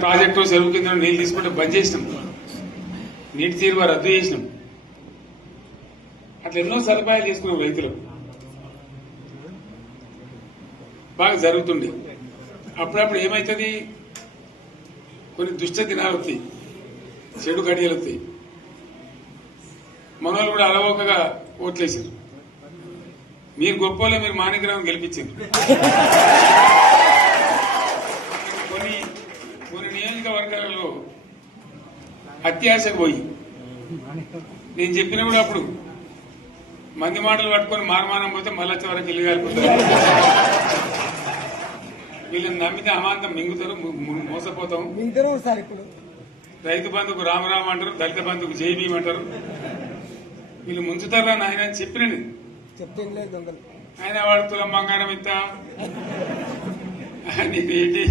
Project చెరువు కింద నీళ్ళు తీసుకుంటే బంద్ చేసినాం. నీటి తీరువ రద్దు చేసినాం. అట్లా ఎన్నో సదుపాయాలు చేసుకున్నాం రైతులు. బాగా జరుగుతుండే. అప్పుడప్పుడు ఏమవుతుంది కొన్ని దుష్ట దినాలు వస్తాయి. చెడు గడియలు వస్తాయి. మనోళ్ళు కూడా అలవోకగా ఓట్లేసారు మీరు గొప్పలో మీరు మాణిగ్రహం గెలిపించారు. కొన్ని కొన్ని నియోజకవర్గాలలో అత్యాశకు పోయి. నేను చెప్పిన కూడా అప్పుడు మంది మాటలు పట్టుకొని మారమానం పోతే మళ్ళా చివరికి కాలిపోతారు. వీళ్ళని నమ్మితే అమాంతం మింగుతారు మోసపోతాం. రైతు బంధుకు రామరామ అంటారు దళిత బంధుకు జై భీమ్ అంటారు. వీళ్ళు ముంచుతారా నాయన అని చెప్పిన నేను. చెప్తే దొంగలు. ఆయన వాడు తులం బంగారం ఇస్తా నీకు ఏంటి?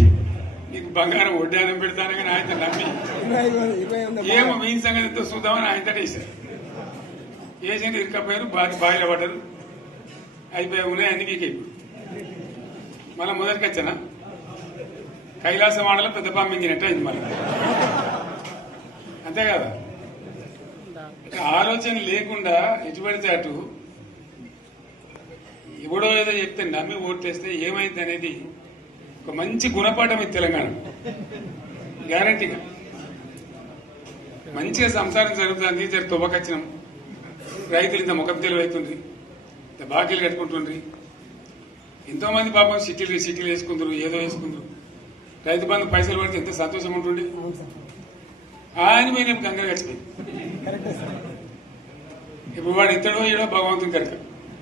నీకు బంగారం వడ్డానం పెడతాను కానీ ఆయన నమ్మి. ఏమో మీ సంగతితో చూద్దామని ఆయన వేశారు. వేసింది ఇరుకపోయారు బాగా బాయిల పడ్డారు. అయిపోయి ఉన్నాయి అన్ని వీకే మళ్ళీ మొదటికి వచ్చానా? కైలాస మాడలో పెద్ద పంపించినట్టు అయింది మళ్ళీ. అంతే కదా? ఆలోచన లేకుండా ఎటు పడితే అటు ఎవడో ఏదో చెప్తే నమ్మి ఓట్లేస్తే ఏమైంది అనేది ఒక మంచి గుణపాఠం ఇది తెలంగాణ. గ్యారంటీగా మంచిగా సంసారం జరుగుతుంది జర తువ్వకచ్చినాం. రైతులు ఇంత ముఖం తెలివైతుండ్రి ఇంత బాకీలు కట్టుకుంటుండ్రి. ఎంతో మంది పాపం సిటీలు సిటీలు వేసుకుందరు ఏదో వేసుకుందరు. రైతు బంధు పైసలు పడితే ఎంత సంతోషం ఉంటుంది ఆయన గడిచిపోయింది కరెక్టే సార్ ఇప్పుడు వాడు ఇతడో ఏడో భగవంతుని కనుక.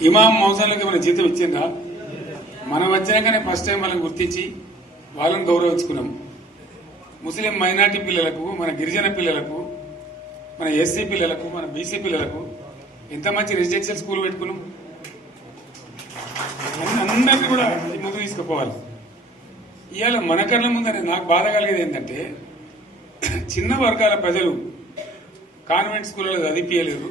ఇమాం మౌసాలకి మన జీతం ఇచ్చిందా మనం వచ్చినాకనే ఫస్ట్ టైం వాళ్ళని గుర్తించి వాళ్ళని గౌరవించుకున్నాం. ముస్లిం మైనార్టీ పిల్లలకు మన గిరిజన పిల్లలకు మన ఎస్సీ పిల్లలకు మన బీసీ పిల్లలకు ఎంత మంచి రెసిడెన్షియల్ స్కూల్ పెట్టుకున్నాం? అన్ని- అందరినీ కూడా ముందు తీసుకుపోవాలి. ఇవాళ మన కళ్ళ ముందనే నాకు బాధ కలిగేది ఏంటంటే చిన్న వర్గాల ప్రజలు కాన్వెంట్ స్కూళ్ళలో చదివిపించలేరు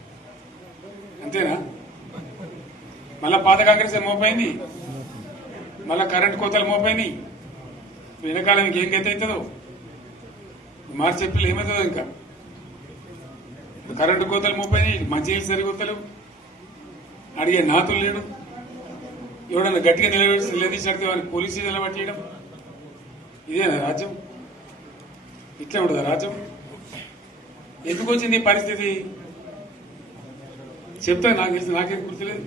అంతేనా? మళ్ళా పాత కాంగ్రెస్ ఏ మోపైంది? మళ్ళా కరెంట్ కోతలు మోపైనాయి వెనకాలం ఇంకేం గత అవుతుందో? మార్చి ఏప్రిల్ ఏమవుతుందో ఇంకా? కరెంటు కోతలు మోపోయినాయి మంచినీళ్ళు సరికొత్తలు అడిగే నాతులు లేడు. ఎవడన్నా గట్టిగా నిలబెట్టి నిలదీసినట్టు వారిని పోలీసులు నిలబట్టేయడం ఇదేనా రాజ్యం? ఇట్లా ఉండదా రాజ్యం? ఎందుకు వచ్చింది ఈ పరిస్థితి? చెప్తా నాకు తెలిసి నాకేం గుర్తులేదు.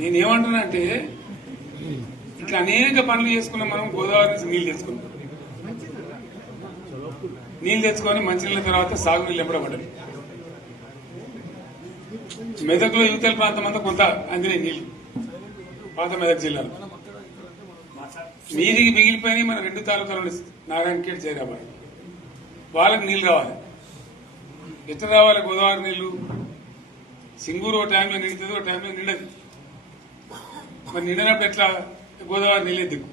నేనేమంటున్నా అంటే ఇట్లా అనేక పనులు చేసుకున్నాం మనం గోదావరి నుంచి నీళ్ళు తెచ్చుకున్నాం. నీళ్ళు తెచ్చుకొని మంచినీళ్ళ తర్వాత సాగునీళ్ళు ఎంబడబడ్డది మెదక్లో యువతల ప్రాంతం అంతా కొంత అందినాయి నీళ్ళు. పాత మెదక్ జిల్లాలో. మీదికి మిగిలిపోయినాయి మన రెండు తాలూకాలు నారాయణఖేడ్ జైరాబాద్. వాళ్ళకి నీళ్ళు రావాలి ఎట్లా రావాలి గోదావరి నీళ్ళు సింగూరు ఒక టైంలో నిండుతుంది ఒక టైంలో నిండదు. మరి నిండినప్పుడు ఎట్లా గోదావరి నీళ్ళే దిక్కు